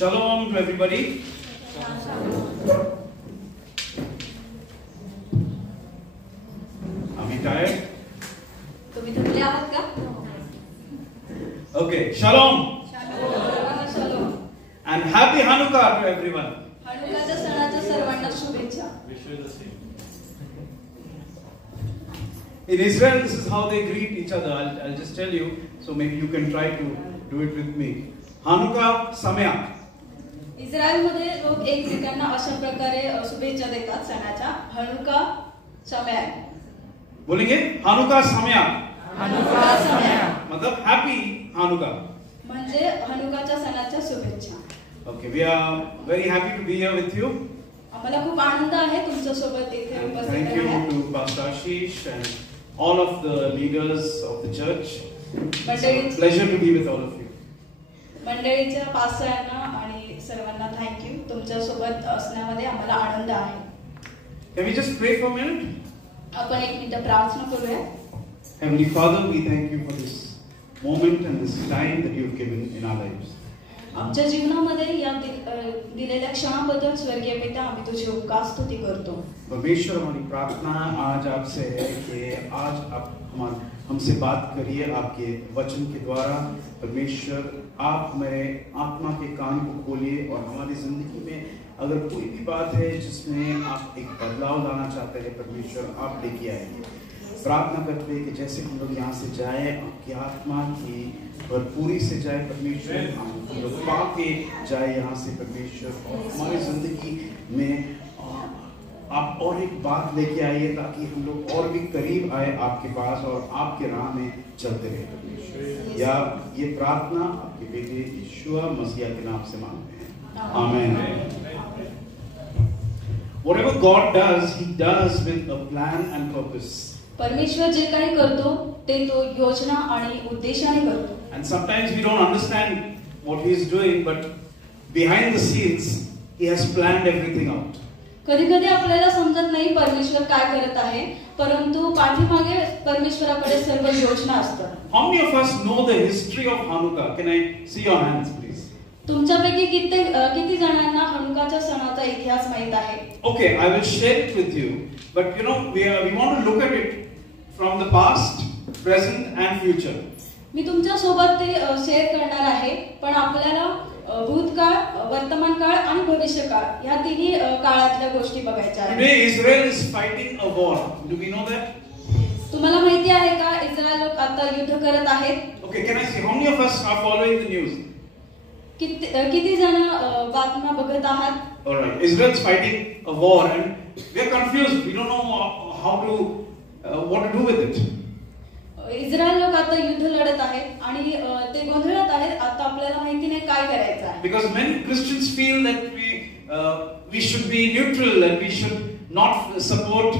Shalom to everybody. Are we tired? तुम्ही थकले आहात का? Okay, Shalom. Shalom. And happy Hanukkah to everyone. हनुकाच्या सणाच्या सर्वांना शुभेच्छा. In Israel, this is how they greet each other. I'll just tell you, so maybe you can try to do it with me. Hanukkah Sameach. इस्रायलमध्ये लोक एकमेकांना अशा प्रकारे शुभेच्छा देतात सणाच्या. हनुका समेआक. बोलेंगे Hanukkah Sameach. हनुका समेआक. मतलब happy Hanukkah. म्हणजे हनुकाच्या सणाच्या शुभेच्छा. Okay, we are very happy to be here with you. आम्हाला खूप आनंद आहे तुमच्या सोबत इथे And उपस्थित thank you राहण्यात. to Pastor Ashish and all of the leaders of the church. It's a pleasure to be with all of you. मंडळीच्या पास्टरांना आणि सर्वांना thank you. तुमच्या सोबत असण्यामध्ये आम्हाला आनंद आहे. Can we just pray for a minute? आपण एक minute प्रार्थना करूया. Heavenly Father, we thank you for this moment and this time that you've given in our lives. आमच्या जीवनामध्ये या दिलेल्या क्षणाबद्दल स्वर्गीय पिता आम्ही तुझी उपकार स्तुती करतो. परमेश्वर, हमारी प्रार्थना आज आपसे है कि आज आप हमसे बात करिए आपके वचन के द्वारा. परमेश्वर, आप हमारे आत्मा के कान को खोलिए और हमारी जिंदगी में अगर कोई भी बात है जिसमें आप एक बदलाव लाना चाहते हैं, परमेश्वर आप लेके आइए. प्रार्थना करते हैं कि जैसे हम लोग यहाँ से जाए, आपकी आत्मा की भरपूरी से जाए परमेश्वर, हम लोग पाके जाए यहाँ से परमेश्वर, और हमारी जिंदगी में आप और एक बात लेके आइए ताकि हम लोग और भी करीब आए आपके पास और आपके राह में चलते रहे परमेश्वर. या ये प्रार्थना आपके बेटे यीशु मसीह के नाम से मांगते हैं. आमीन. Whatever God does, He does with a plan and purpose. परमेश्वर जे काही करतो ते तो योजना आणि उद्देशाने करतो. And sometimes we don't understand what He is doing, but behind the scenes He has planned everything out. कधी-कधी आपल्याला समजत नाही परमेश्वर काय करत आहे, परंतु पाठीमागे परमेश्वराकडे सर्व योजना असतात. How many of us know the history of Hanukkah? Can I see your hands, please? तुमच्यापैकी किती जणांना हनुकाच्या सणाचा इतिहास माहित आहे? Okay, I will share it with you, but you know we want to look at it from the past, present and future. मी तुमच्या सोबत ते शेअर करणार आहे, पण आपल्याला भूतकाळ, वर्तमान काळ आणि भविष्यकाळ या तिन्ही काळातल्या गोष्टी बघायच्या आहेत. Today Israel is fighting a war. Do we know that? तुम्हाला माहिती आहे का इस्रायल लोक आता युद्ध करत आहेत? Okay, can I see how many of us are following the news? किती जण बातम्या बघत आहात? All right, Israel's fighting a war and we are confused. We don't know how to what to do with it. Israel लोक आता युद्ध लढत आहेत आणि ते गोंधळत आहेत. आता आपल्याला माहिती नाही काय करायचं आहे. Because many Christians feel that we should be neutral and we should not support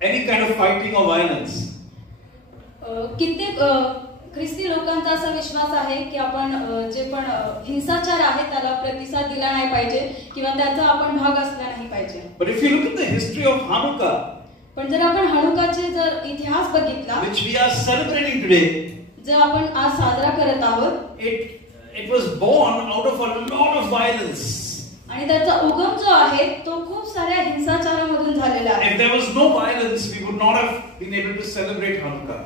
any kind of fighting or violence. कित्येक ख्रिस्ती लोकांचा असा विश्वास आहे की आपण जे पण हिंसाचार आहे त्याला प्रतिसाद दिला नाही पाहिजे किंवा त्याचा आपण भाग असला नाही पाहिजे. But if you look at the history of Hanukkah, पण जर आपण हनुकाचे जर इतिहास बघितला, which we are celebrating today, जो आपण आज साजरा करत आहोत, it was born out of a lot of violence. आणि त्याचा उगम जो आहे तो खूप साऱ्या हिंसाचारामधून झालेला आहे. If there was no violence, we would not have been able to celebrate Hanukkah.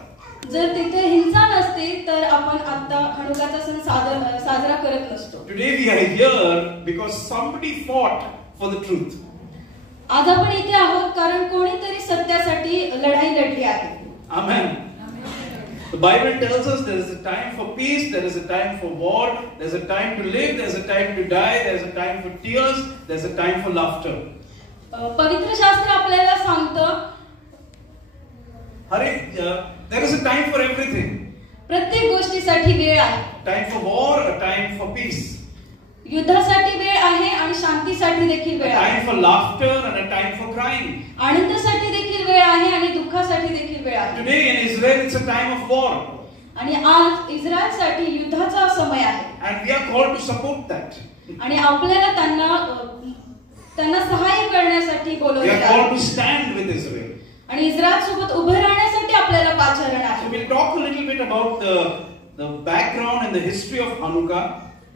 जर तिथे हिंसा नसती तर आपण आता हनुकाचा सण साजरा करत नसतो. Today we are here because somebody fought for the truth. आज आपण इथे आहोत कारण कोणीतरी सत्यासाठी लढाई लढली आहे. Amen. The Bible tells us there is a time for peace, there is a time for war, there is a time to live, there is a time to die, there is a time for tears, there is a time for laughter. पवित्र शास्त्र आपल्याला सांगतं there is a time for everything. प्रत्येक गोष्टीसाठी वेळ आहे. Time for war, a time for peace. युद्धासाठी वेळ आहे आणि शांतीसाठी देखील वेळ A आहे. time for laughter and a time for crying. आनंदासाठी देखील वेळ आहे आणि दुःखासाठी देखील वेळ आहे. Today in Israel it's a time of war. आणि आज इस्रायलसाठी युद्धाचा समय आहे. And we are called to support that. आणि आपल्याला त्यांना सहाय्य करण्यासाठी We बोलवले are आहे. called to stand with Israel. आणि इस्रायल सोबत उभे राहण्यासाठी आपल्याला पाचारण So आहे. we'll talk a little bit about the background and the history of Hanukkah.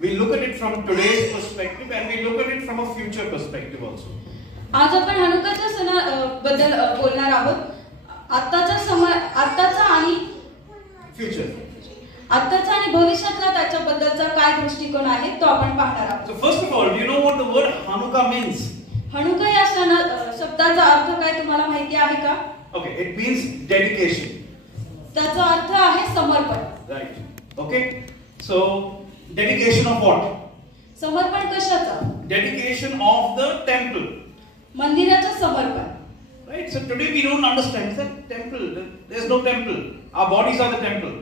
we look at it from today's perspective and we look at it from a future perspective also. आज आपण हनुकाच्या सणाबद्दल बोलणार आहोत. आत्ताचा आणि Future. आत्ताचा आणि भविष्यातला त्याच्याबद्दलचा काय दृष्टिकोन आहे तो आपण पाहणार आहोत. So first of all, do you know what the word Hanukkah means? Hanukkah या शब्दाचा अर्थ काय तुम्हाला माहिती आहे का? Okay, it means dedication. त्याचा अर्थ आहे समर्पण. Right. Okay. So dedication of what? समर्पण कशाचा? Dedication of the temple. मंदिराचं समर्पण. Right. So today we don't understand that temple. There's no temple. Our bodies are the temple.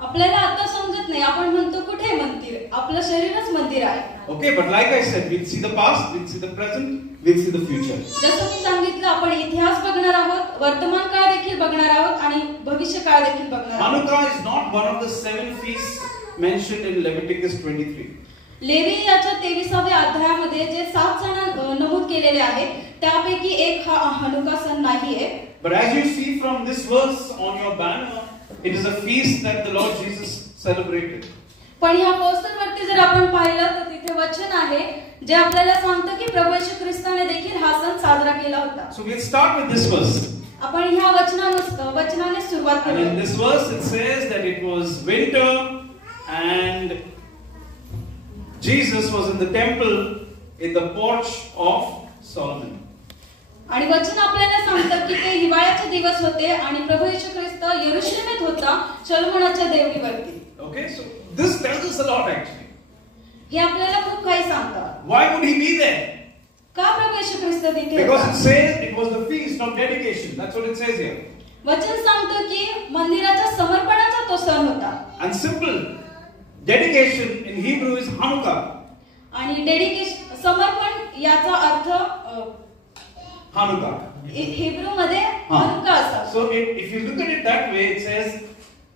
आपल्याला आता समजत नाही. आपण म्हणतो कुठे मंदिर? आपलं शरीरच मंदिर आहे. Okay, but like I said, we'll see the past, we'll see the present, we'll see the future. जसं मी सांगितलं आपण इतिहास बघणार आहोत, वर्तमान काळ देखील बघणार आहोत आणि भविष्य काळ देखील बघणार आहोत. Hanukkah is not one of the 7 feasts mentioned in Leviticus 23. Levy याच्या 23व्या अध्यायामध्ये जे 7 सण नमूद केलेले आहेत त्यापैकी एक हा हनुका सण नाहीये. But as you see from this verse on your banner, it is a feast that the Lord Jesus celebrated. पण या पोस्टर वरती जर आपण पाहिलं तर तिथे वचन आहे जे आपल्याला सांगतं की प्रभू येशू ख्रिस्ताने देखील हा सण साजरा केला होता. So we'll start with this verse. आपण ह्या वचनाने सुरुवात And करूया. in this verse it says that it was winter and Jesus was in the temple in the porch of Solomon. आणि वचन आपल्याला सांगतं की ते हिवाळ्याचे दिवस होते आणि प्रभू येशू ख्रिस्त यरूशलेमेत होता शलोमोनाच्या देवळीवरती. Okay, so this tells us a lot actually. हे आपल्याला खूप काही सांगतं. Why would he be there? का प्रभू येशू ख्रिस्त तिथे Because होता? it says it was the feast of dedication. That's what it says here. वचन सांगतं की मंदिराच्या समर्पणाचा तो सण होता. And simple dedication in Hebrew is Hanukkah. आणि डेडिकेशन समर्पण याचा अर्थ Hanukkah. हिब्रू मध्ये हनुका असा. So if you look at it that way, it says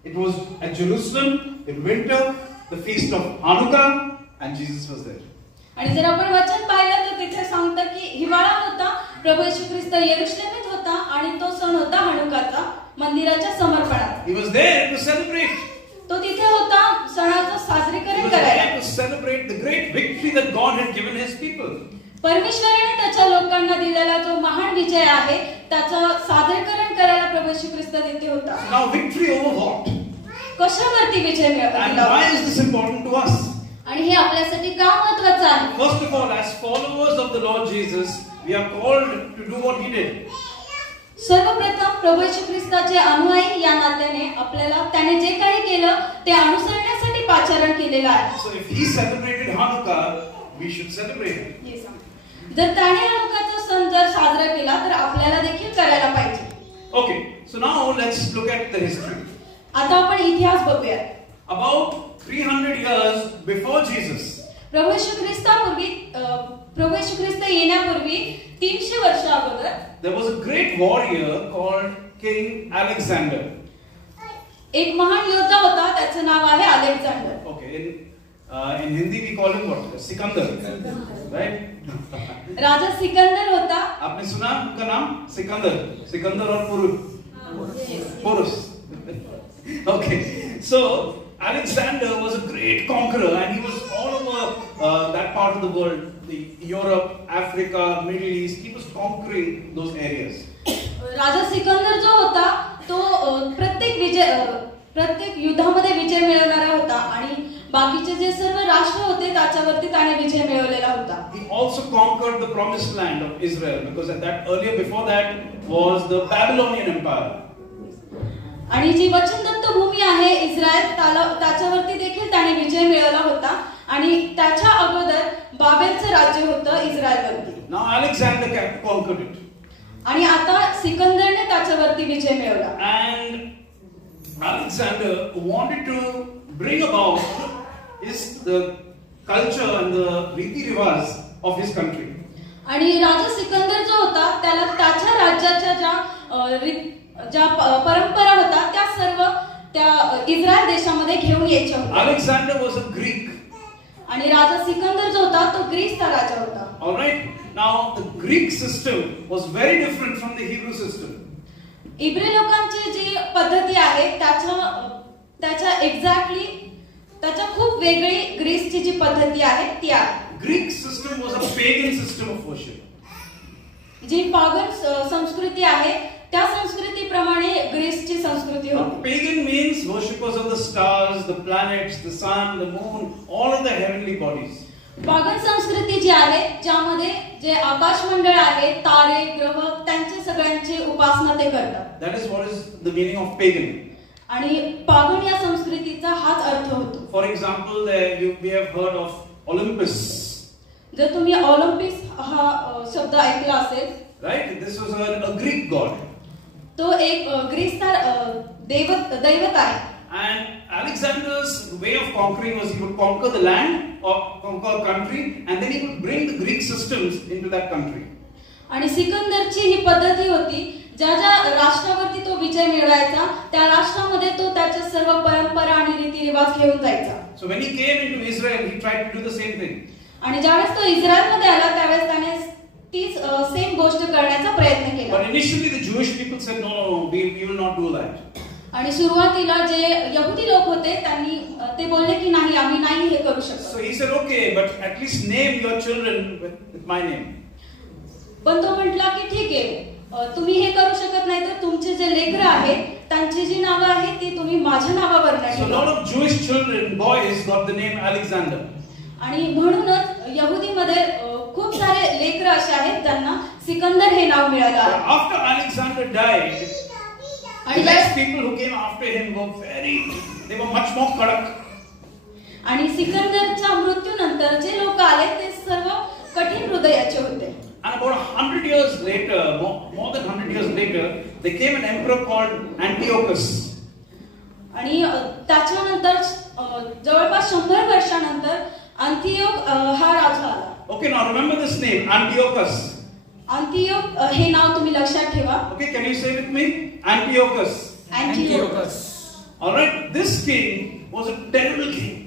it was at Jerusalem in winter, the feast of Hanukkah, and Jesus was there. आणि जर आपण वचन पाहिलं तर तिथे सांगतं की हिवाळा होता, प्रभू येशू ख्रिस्त यरूशलेमेत होता आणि तो सण होता हनुकाचा, मंदिराच्या समर्पणाचा. He was there to celebrate. तो तिथे होता सणाचं He साजरीकरण was करायला. there to celebrate the great victory that God had given His people. परमेश्वराने त्याच्या लोकांना दिलेला जो महान विजय आहे त्याचं सादरीकरण करायला प्रभू येशू ख्रिस्त तिथे होता. Now victory over what? कशावरती Vijay And मिळाला? why is this important to us? आणि हे आपल्यासाठी का महत्त्वाचं आहे? First of all, as followers of the Lord Jesus, we are called to do what He did. सर्वप्रथम प्रभू येशू ख्रिस्ताचे अनुयायी या नात्याने आपल्याला त्याने जे काही केलं ते अनुसरण्यासाठी पाचारण केलेलं आहे. So if He celebrated Hanukkah, we should celebrate it. जर त्याने हनुकाचा सण जर साजरा केला तर आपल्याला देखील करायला पाहिजे. Okay, so now let's look at the history. आता आपण इतिहास बघूया. About 300 years before Jesus, प्रभू येशू ख्रिस्त येण्यापूर्वी 300 वर्ष अगोदर there was a great warrior called King Alexander. एक महान योद्धा होता त्याचं नाव आहे Alexander. Okay, in Hindi we call him what? Sikandar, right? राजा सिकंदर होता. आपने सुना उनका नाम? सिकंदर और पुरुष. Okay, so Alexander was a great conqueror and he was all over that part of the world, Europe, Africa, Middle East. He was conquering those areas. राजा सिकंदर जो होता तो प्रत्येक युद्धामध्ये विजय मिळवणारा होता आणि बाकीचे जे सर्व राष्ट्र होते त्याच्यावरती त्याने विजय मिळवलेला होता. He also conquered the promised land of Israel because at that before that was the Babylonian Empire. आणि जी वचनदत्त भूमी आहे इस्रायल त्याच्यावरती देखील त्याने विजय मिळवला होता आणि त्याच्या अगोदर बाबेलचं राज्य होतं इस्रायलवरती. Now Alexander conquered it. आणि आता सिकंदरने त्याच्यावरती विजय मिळवला. And Alexander wanted to bring about the culture and the riti rivaj of his country. आणि राजा सिकंदर जो होता त्याला त्याच्या राज्याच्या ज्या परंपरा होता त्या सर्व त्या इस्रायल देशामध्ये घेऊन यायच्या होत्या. Alexander was a Greek. आणि राजा सिकंदर जो होता तो ग्रीसचा राजा होता. All right. Now the Greek system was very different from the Hebrew system. इब्री लोकांची जी पद्धती आहे त्याच्या एक्झॅक्टली त्याच्या खूप वेगळी ग्रीसची जी पद्धती आहे ती आहे. Greek system was a pagan system of worship. जी पागन संस्कृती आहे त्या संस्कृतीप्रमाणे ग्रीसची संस्कृती होती. Pagan means worshippers of the stars, the planets, the sun, the moon, all of the heavenly bodies. पागन संस्कृती जी आहे ज्यामध्ये जे आकाश मंडळ आहे, तारे, ग्रह, त्यांची सगळ्यांची उपासना ते करतात. That is what is the meaning of pagan. आणि पागन या संस्कृतीचा हाच अर्थ होतो. For example, we have heard of Olympus. जर तुम्ही ऑलिम्पिस हा शब्द ऐकला असेल, right? This was a Greek god. तो एक ग्रीसचा दैवत आहे. And Alexander's way of conquering was he would conquer the land or conquer a country, and then he would bring the Greek systems into that country. आणि सिकंदरची ही पद्धती होती, ज्या ज्या राष्ट्रावरती तो विजय मिळवायचा त्या राष्ट्रामध्ये तो त्याच्या सर्व परंपरा आणि रीतिरिवाज घेऊन जायचा. So when he came into Israel, he tried to do the same thing. आणि ज्यावेळेस तो इस्रायलमध्ये आला त्यावेळेस त्याने तीच सेम गोष्ट करण्याचा प्रयत्न केला. But initially the Jewish people said, no, we will not do that. आणि सुरुवातीला जे यहुदी लोक होते त्यांनी ते बोलले की नाही, आम्ही नाही हे करू शकत. So he said, okay, but at least name your children with my name. पण तो म्हटला की ठीक आहे, तुम्ही हे करू शकत नाही तर तुमचे जे लेकरं आहेत त्यांची जी नावं आहेत ती तुम्ही माझ्या नावावर ठेवा. So a lot of Jewish children, boys, got the name Alexander. आणि म्हणूनच यहुदीमध्ये खूप सारे लेकरं असे आहेत ज्यांना सिकंदर हे नाव मिळालं आहे. After Alexander died, the next people who came after him they were much more kadak. आणि सिकंदरच्या मृत्यूनंतर जे लोक आले ते सर्व कठीण हृदयाचे होते. And about 100 years later, more than 100 years later, there came an emperor called Antiochus. आणि त्याच्यानंतर जवळपास 100 वर्षानंतर अंतियोक हा राजा आला. Okay, now remember this name, Antiochus. अंतियोक हे नाव तुम्ही लक्षात ठेवा. Okay, can you say with me? Antiochus. Antiochus. All right, this king was a terrible king.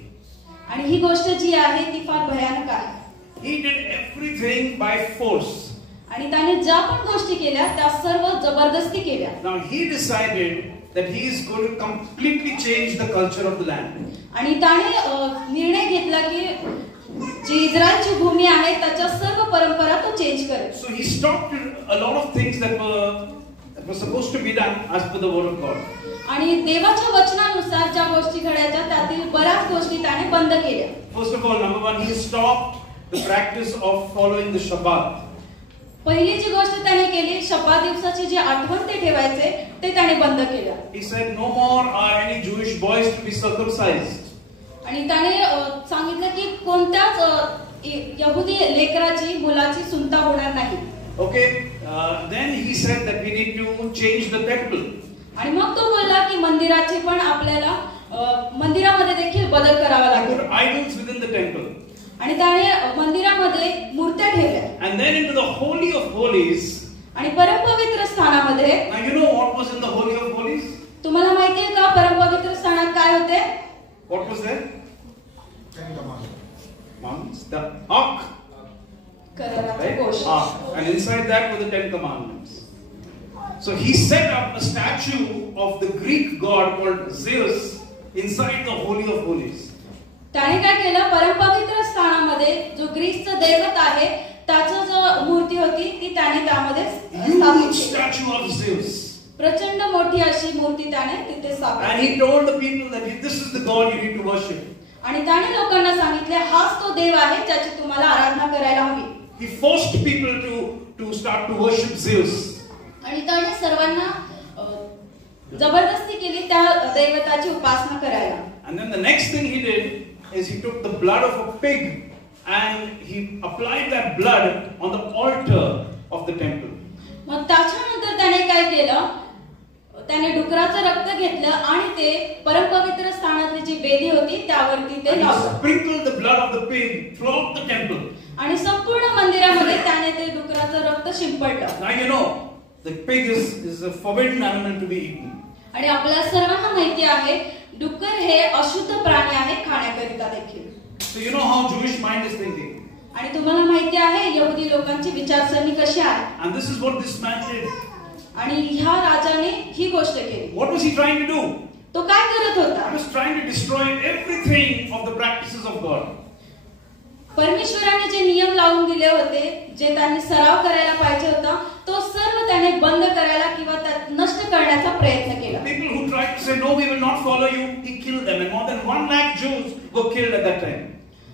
आणि ही गोष्ट जी आहे ती फार भयानक आहे. He did everything by force. आणि त्याने ज्या पण गोष्टी केल्या त्या सर्व जबरदस्ती केल्या. Now he decided that he is going to completely change the culture of the land. आणि त्याने निर्णय घेतला की जी इस्रायलची भूमी आहे त्याच्या सर्व परंपरा तो चेंज करेल. So he stopped a lot of things that were supposed to be done as per the word of God. आणि देवाच्या वचनानुसार ज्या गोष्टी घडायच्या त्यातील बऱ्याच गोष्टी त्याने बंद केल्या. First of all, number one, he stopped the practice of following the Shabbat. पहिली जी गोष्ट त्याने केली, शब्बात दिवसाची जी आठवण ते ठेवायचे ते त्याने बंद केलं. He said no more are any Jewish boys to be circumcised. आणि त्याने सांगितलं की कोणत्याच यहुदी लेकराची मुलाची सुंता होणार नाही. Okay, then he said that we need to change the temple. आणि मग तो बोलला की मंदिराची पण आपल्याला मंदिरामध्ये देखील बदल करावा लागेल. Put idols within the temple. आणि त्याने मंदिरामध्ये मूर्त्या ठेवल्या. And then into the holy of holies. आणि परमपवित्र स्थानामध्ये. Now you know what was in the holy of holies? तुम्हाला माहिती आहे का परमपवित्र स्थानात काय होते? What was there? Ten Commandments. The Ark. Right? And inside that were the 10 Commandments. So he set up a statue of the Greek god called Zeus inside the holy of holies. त्याने काय केलं, परमपवित्र स्थानामध्ये जो ग्रीसचा दैवत आहे त्याची जो मूर्ती होती ती त्याने त्यामध्ये statue of Zeus. प्रचंड मोठी अशी मूर्ती त्याने तिथे स्थापित. And he told the people that this is the God you need to worship. आणि त्याने लोकांना सांगितले हाच तो देव आहे ज्याची तुम्हाला आराधना करायला हवी. He forced people to start to worship Zeus. आणि त्याने सर्वांना जबरदस्ती केली त्या दैवताची उपासना करायला. And then the next thing he did is he took the blood of a pig and he applied that blood on the altar of the temple. मग त्याच्यानंतर त्याने काय केलं, त्याने डुकराचं रक्त घेतलं आणि ते परमपवित्र स्थानातली जी वेदी होती त्यावरती ते लावलं. Sprinkled the blood of the pig throughout the temple. आणि संपूर्ण मंदिरामध्ये त्याने ते डुकराचं रक्त शिंपडलं. Now you know the pig is a forbidden animal to be eaten. आणि आपल्या सर्वांना माहिती आहे डुक्कर हे अशुद्ध प्राणी आहे खाण्याकरिता देखील. So you know how Jewish mind is thinking. आणि तुम्हाला माहिती आहे यहुदी लोकांची विचारसरणी कशी आहे. And this is what this man did. आणि ह्या राजाने ही गोष्ट केली. What was he trying to do? तो काय करत He होता? was trying to destroy everything of the practices of God. परमेश्वराने जे नियम लावून दिले होते, जे त्यांनी सराव करायला पाहिजे होता, तो सर्व त्याने बंद करायला किंवा नष्ट करण्याचा प्रयत्न केला. People who tried to say no, we will not follow you, he killed them, and more than 1 lakh Jews were killed at that time.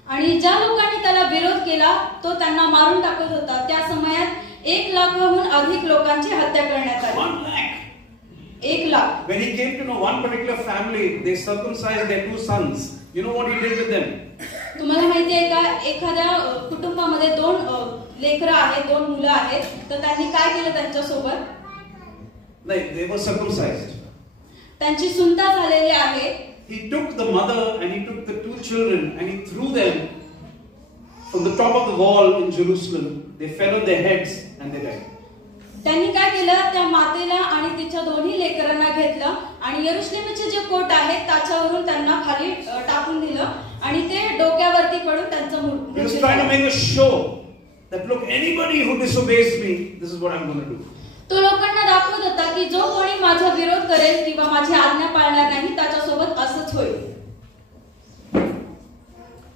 आणि ज्या लोकांनी त्याला विरोध केला, तो त्यांना मारून टाकत होता. त्या समयात 1 लाखाहून अधिक लोकांची हत्या करण्यात आली. 1 lakh. 1 lakh. When he came to know one particular family, they circumcised their 2 sons. You know what he did with them? तुम्हाला माहिती आहे का, एखाद्या कुटुंबामध्ये 2 लेकरं आहेत, 2 मुलं आहेत, तर त्यांनी काय केलं त्यांच्या सोबत? No, they were circumcised. त्यांची सुंता झालेली आहे. He took the mother and he took the 2 children and he threw them from the top of the wall in Jerusalem. They fell on their heads and they died. त्यांनी काय केलं, त्या मातेला आणि तिच्या दोन्ही लेकरांना घेतलं आणि यरुशलेमचे जे कोट आहे त्याच्यावरून त्यांना खाली टाकून दिलं आणि ते डोक्यावरती पडून त्यांचा He was trying to make a show that look, anybody who disobeys me, this is what I'm going to do. तो लोकांना दाखवत होता की जो कोणी माझा विरोध करेल किंवा माझी आज्ञा पाळणार नाही त्याच्यासोबत असंच होईल.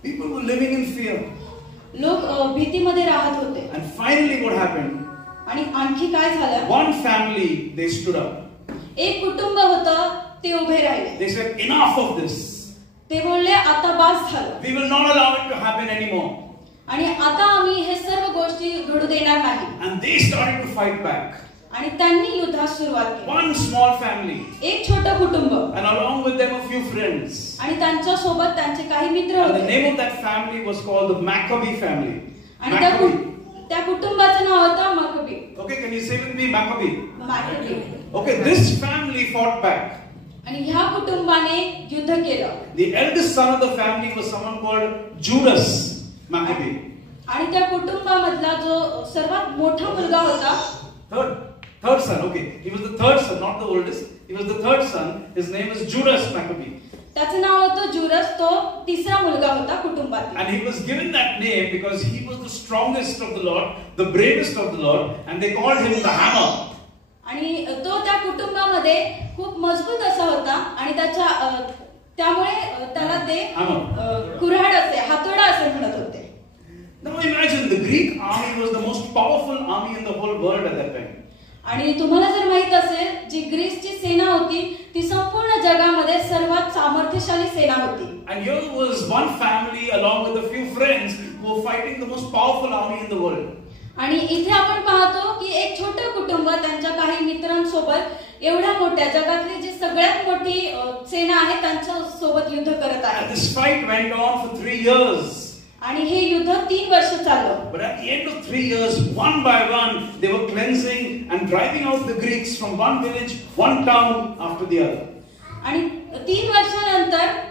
People were living in fear. लोक भीतीमध्ये राहत होते. And finally what happened? आणि आणखी काय झालं? One family, they stood up. एक कुटुंब होतं, ते उभे राहिले. They said, enough of this. ते बोलले आता बास झालं. We will not allow it to happen anymore. आणि आता आम्ही हे सर्व गोष्टी घडू देणार नाही. And they started to fight back. आणि त्यांनी युद्धास सुरुवात केली. One small family. एक छोटं कुटुंब. And along with them a few friends. आणि त्यांच्या सोबत त्यांचे काही मित्र And the होते. name of that family was called the Maccabee family. आणि त्या कुटुंबाचं नाव होतं मक्कबी. Okay, can you say with me Maccabee? मक्कबी. Okay, this family fought back. आणि ह्या कुटुंबाने युद्ध केलं. The eldest son of the family was someone called Judas Maccabee. आणि त्या कुटुंबामधला जो सर्वात मोठा मुलगा होता, Third son, okay. He was the third son, not the oldest. He was the third son. His name is Judas Maccabee. त्याचं नाव होतं जुरस. तो तिसरा मुलगा होता कुटुंबातील. And he was given that name because he was the strongest of the Lord, the bravest of the Lord, and they called him the hammer. आणि तो त्या कुटुंबामध्ये खूप मजबूत असा होता आणि त्यामुळे त्याला ते कुऱ्हाड असे, हातोडा असे म्हणत होते. Now imagine the Greek army was the most powerful army in the whole world at that time. आणि तुम्हाला जर माहित असेल, जी ग्रीसची सेना होती ती संपूर्ण जगामध्ये सर्वात सामर्थ्यशाली सेना होती. And here was one family along with a few friends who were fighting the most powerful army in the world. आणि इथे आपण पाहतो की एक छोटं कुटुंब त्यांच्या काही मित्रांसोबत एवढ्या मोठ्या जगातली जी सगळ्यात मोठी सेना आहे त्यांच्या सोबत युद्ध करत आहे. And this fight went on for 3 years. आणि हे युद्ध 3 वर्ष चाललं. But at the end of 3 years, one by one, they were cleansing and driving out the Greeks from one village, one town after the other. आणि 3 वर्षानंतर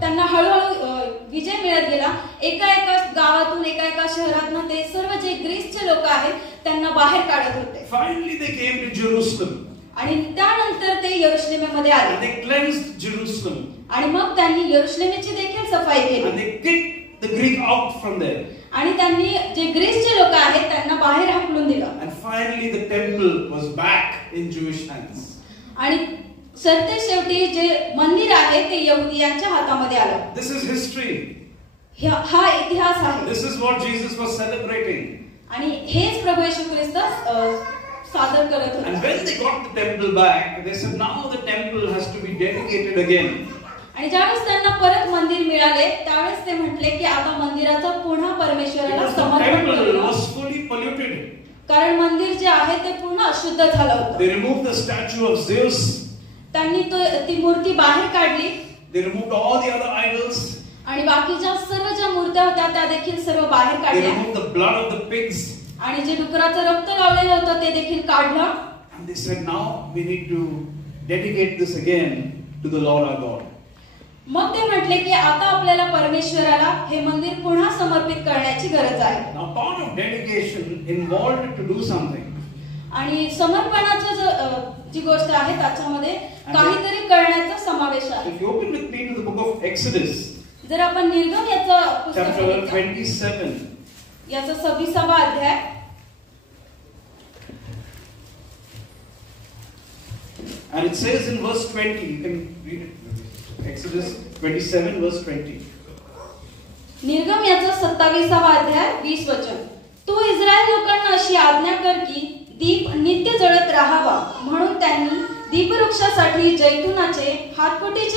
त्यांना हळूहळू विजय मिळत गेला. एका गावातून एका शहरातून ते सर्व जे ग्रीसचे लोक आहेत त्यांना बाहेर काढत होते. Finally they came to Jerusalem. आणि त्यानंतर ते यरुशलेममध्ये आले. And they cleansed Jerusalem. आणि मग त्यांनी यरुशलेमची देखील सफाई केली. And they kicked the Greek out from there. आणि त्यांनी जे ग्रीसचे लोक आहेत त्यांना बाहेर हाकलून दिलं. And finally the temple was back in Jewish hands. आणि सरते शेवटी जे मंदिर आहे ते यहुदीयांच्या हातामध्ये आलं. This is history. हा इतिहास आहे. This is what Jesus was celebrating. आणि हेच प्रभू येशू ख्रिस्त सादर करत होते. And when they got the temple back, they said now the temple has to be dedicated again. आणि ज्यावेळेस त्यांना परत मंदिर मिळाले त्यावेळेस ते म्हटले की आता मंदिराचं पुन्हा परमेश्वराला समर्पण करूया. Was fully polluted. कारण मंदिर जे आहे ते पूर्ण अशुद्ध झालं होतं. They removed the statue of Zeus. त्यांनी ती मूर्ती बाहेर काढली. They removed all the other idols. आणि बाकीच्या सर्व ज्या मूर्त्या होत्या त्या देखील सर्व बाहेर They काढल्या. removed the blood of the pigs. आणि जे डुकराचं रक्त लावलेलं होतं ते देखील काढलं. And they said now we need to dedicate this again to the Lord our God. मग ते म्हटले की आता आपल्याला परमेश्वराला हे मंदिर पुन्हा समर्पित करण्याची गरज आहे. Now part of dedication involved to do something. आणि समर्पणाचं जी गोष्ट आहे त्याच्यामध्ये काहीतरी करण्याचा समावेश आहे. If you open with me to the book of Exodus, जर आपण निर्गम याचं पुस्तक chapter 27, याचा 26वा अध्याय And it says in verse 20, you can read it. Exodus 27 verse 20. निर्गम याचा 27वा अध्याय 20 वचन. तू इस्रायल लोकांना अशी आज्ञा कर की दीप नित्य जळत राहावा, म्हणून त्यांनी दीपवृक्षासाठी जैतुनाचे हातकोटीचे